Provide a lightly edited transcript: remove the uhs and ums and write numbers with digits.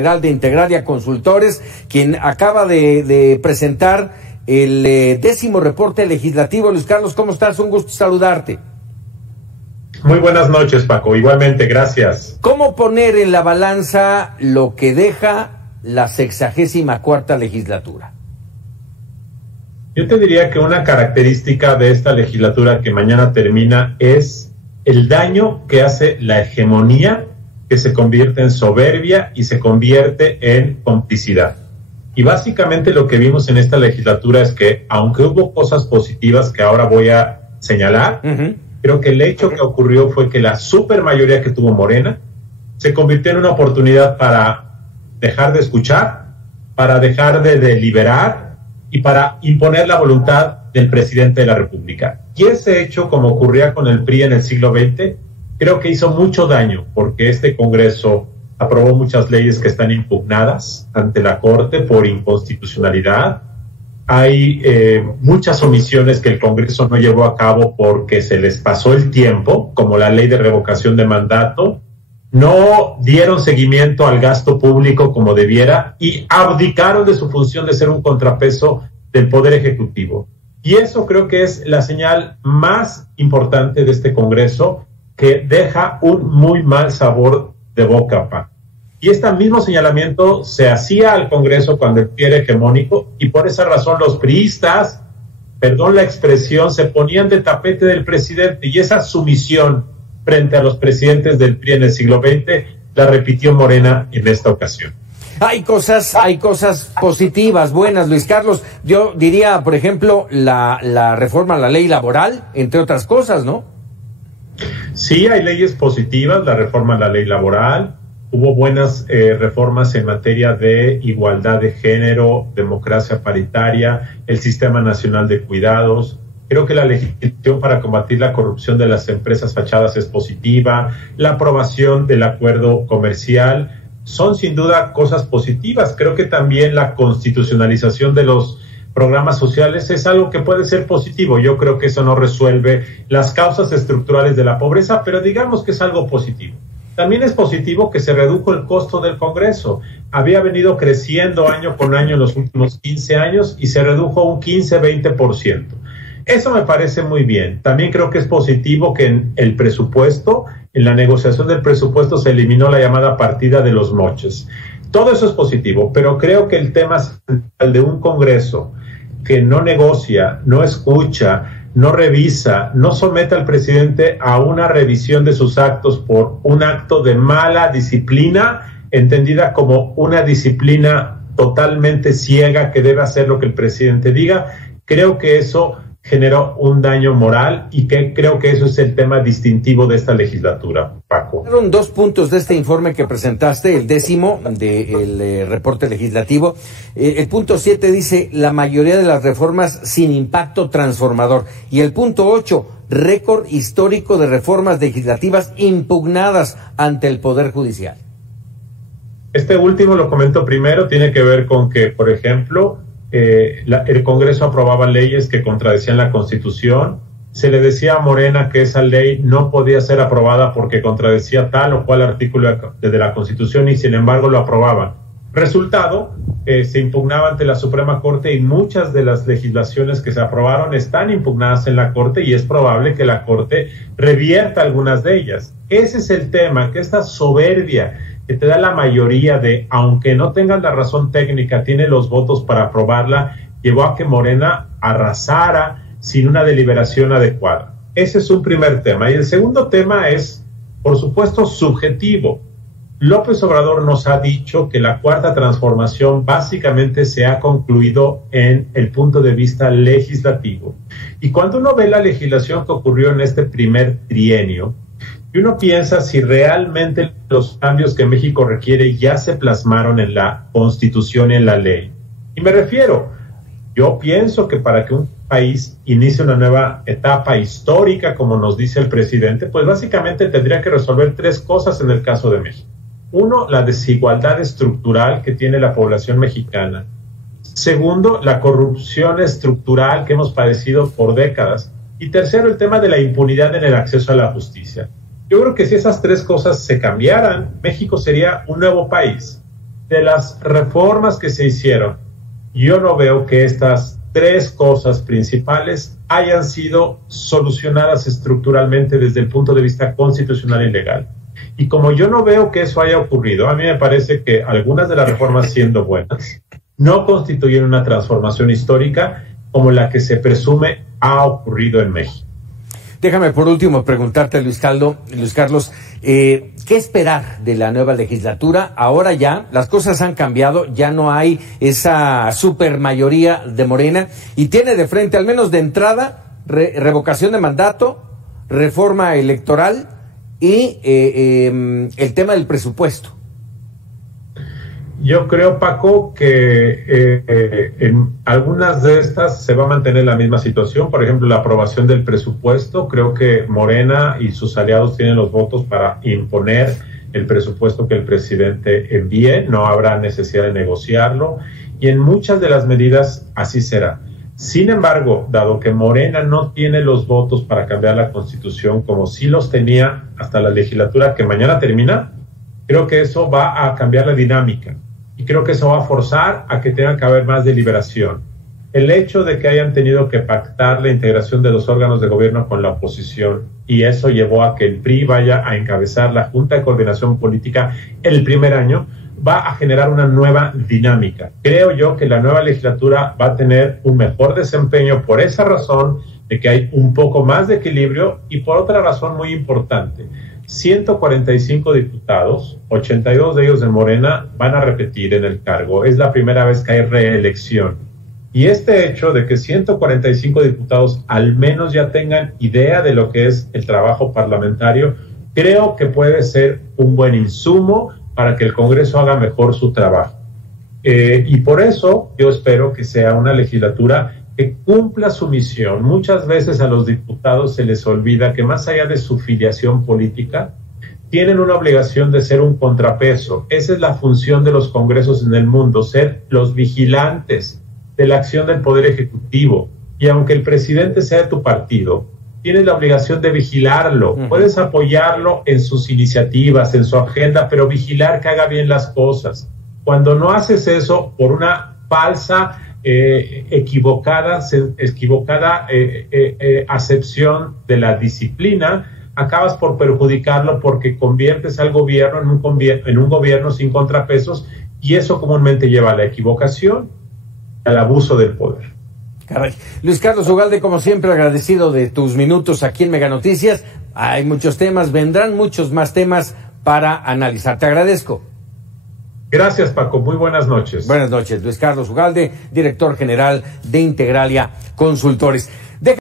General de Integralia Consultores, quien acaba de presentar el 10º reporte legislativo. Luis Carlos, ¿cómo estás? Un gusto saludarte. Muy buenas noches, Paco. Igualmente, gracias. ¿Cómo poner en la balanza lo que deja la 64ª legislatura? Yo te diría que una característica de esta legislatura que mañana termina es el daño que hace la hegemonía, que se convierte en soberbia y se convierte en complicidad. Y básicamente lo que vimos en esta legislatura es que, aunque hubo cosas positivas que ahora voy a señalar, creo que el hecho que ocurrió fue que la supermayoría que tuvo Morena se convirtió en una oportunidad para dejar de escuchar, para dejar de deliberar y para imponer la voluntad del presidente de la República. Y ese hecho, como ocurría con el PRI en el siglo XX, creo que hizo mucho daño, porque este Congreso aprobó muchas leyes que están impugnadas ante la Corte por inconstitucionalidad. Hay muchas omisiones que el Congreso no llevó a cabo porque se les pasó el tiempo, como la ley de revocación de mandato. No dieron seguimiento al gasto público como debiera y abdicaron de su función de ser un contrapeso del Poder Ejecutivo. Y eso creo que es la señal más importante de este Congreso, que deja un muy mal sabor de boca, Paco. Y este mismo señalamiento se hacía al Congreso cuando el PRI era hegemónico, y por esa razón los priistas, perdón la expresión, se ponían de tapete del presidente, y esa sumisión frente a los presidentes del PRI en el siglo XX la repitió Morena en esta ocasión. Hay cosas positivas, buenas, Luis Carlos. Yo diría, por ejemplo, la reforma a la ley laboral, entre otras cosas, ¿no? Sí, hay leyes positivas, la reforma a la ley laboral, hubo buenas reformas en materia de igualdad de género, democracia paritaria, el Sistema Nacional de Cuidados. Creo que la legislación para combatir la corrupción de las empresas fachadas es positiva, la aprobación del acuerdo comercial, son sin duda cosas positivas. Creo que también la constitucionalización de los programas sociales es algo que puede ser positivo. Yo creo que eso no resuelve las causas estructurales de la pobreza, pero digamos que es algo positivo. También es positivo que se redujo el costo del Congreso. Había venido creciendo año con año en los últimos 15 años y se redujo un 15-20%. Eso me parece muy bien. También creo que es positivo que en el presupuesto, en la negociación del presupuesto, se eliminó la llamada partida de los moches. Todo eso es positivo, pero creo que el tema central de un Congreso que no negocia, no escucha, no revisa, no somete al presidente a una revisión de sus actos por un acto de mala disciplina, entendida como una disciplina totalmente ciega que debe hacer lo que el presidente diga, creo que eso generó un daño moral y que creo que eso es el tema distintivo de esta legislatura, Paco. Fueron 2 puntos de este informe que presentaste, el 10º del reporte legislativo. El punto 7 dice la mayoría de las reformas sin impacto transformador. Y el punto 8, récord histórico de reformas legislativas impugnadas ante el Poder Judicial. Este último lo comento primero, tiene que ver con que, por ejemplo, el Congreso aprobaba leyes que contradecían la Constitución. Se le decía a Morena que esa ley no podía ser aprobada porque contradecía tal o cual artículo de la Constitución y sin embargo lo aprobaban. Resultado, se impugnaba ante la Suprema Corte y muchas de las legislaciones que se aprobaron están impugnadas en la Corte y es probable que la Corte revierta algunas de ellas. Ese es el tema, que esta soberbia que te da la mayoría de, aunque no tengan la razón técnica, tiene los votos para aprobarla, llevó a que Morena arrasara sin una deliberación adecuada. Ese es un primer tema. Y el segundo tema es, por supuesto, subjetivo. López Obrador nos ha dicho que la cuarta transformación básicamente se ha concluido en el punto de vista legislativo. Y cuando uno ve la legislación que ocurrió en este primer trienio, y uno piensa si realmente los cambios que México requiere ya se plasmaron en la Constitución y en la ley. Y me refiero, yo pienso que para que un país inicie una nueva etapa histórica, como nos dice el presidente, pues básicamente tendría que resolver 3 cosas en el caso de México. 1, la desigualdad estructural que tiene la población mexicana. 2, la corrupción estructural que hemos padecido por décadas. Y 3, el tema de la impunidad en el acceso a la justicia. Yo creo que si esas 3 cosas se cambiaran, México sería un nuevo país. de las reformas que se hicieron, yo no veo que estas tres cosas principales hayan sido solucionadas estructuralmente desde el punto de vista constitucional y legal. Y como yo no veo que eso haya ocurrido, a mí me parece que algunas de las reformas, siendo buenas, no constituyen una transformación histórica como la que se presume ha ocurrido en México. Déjame por último preguntarte, Luis Carlos, ¿qué esperar de la nueva legislatura? Ahora ya las cosas han cambiado, ya no hay esa supermayoría de Morena y tiene de frente, al menos de entrada, revocación de mandato, reforma electoral y el tema del presupuesto. Yo creo, Paco, que en algunas de estas se va a mantener la misma situación. Por ejemplo, la aprobación del presupuesto. Creo que Morena y sus aliados tienen los votos para imponer el presupuesto que el presidente envíe. No habrá necesidad de negociarlo. Y en muchas de las medidas así será. Sin embargo, dado que Morena no tiene los votos para cambiar la Constitución como sí los tenía hasta la legislatura que mañana termina, creo que eso va a cambiar la dinámica. Y creo que eso va a forzar a que tenga que haber más deliberación. El hecho de que hayan tenido que pactar la integración de los órganos de gobierno con la oposición, y eso llevó a que el PRI vaya a encabezar la Junta de Coordinación Política el primer año, va a generar una nueva dinámica. Creo yo que la nueva legislatura va a tener un mejor desempeño por esa razón de que hay un poco más de equilibrio y por otra razón muy importante. 145 diputados, 82 de ellos de Morena, van a repetir en el cargo. Es la primera vez que hay reelección. Y este hecho de que 145 diputados al menos ya tengan idea de lo que es el trabajo parlamentario, creo que puede ser un buen insumo para que el Congreso haga mejor su trabajo. Y por eso yo espero que sea una legislatura que cumpla su misión. Muchas veces a los diputados se les olvida que más allá de su filiación política, tienen una obligación de ser un contrapeso. Esa es la función de los congresos en el mundo, ser los vigilantes de la acción del Poder Ejecutivo. Y aunque el presidente sea de tu partido, tienes la obligación de vigilarlo. Puedes apoyarlo en sus iniciativas, en su agenda, pero vigilar que haga bien las cosas. Cuando no haces eso por una falsa equivocada acepción de la disciplina, acabas por perjudicarlo porque conviertes al gobierno en un gobierno sin contrapesos, y eso comúnmente lleva a la equivocación, al abuso del poder. Caray. Luis Carlos Ugalde, como siempre, agradecido de tus minutos aquí en Mega Noticias. Hay muchos temas, vendrán muchos más temas para analizar. Te agradezco. Gracias, Paco. Muy buenas noches. Buenas noches, Luis Carlos Ugalde, director general de Integralia Consultores.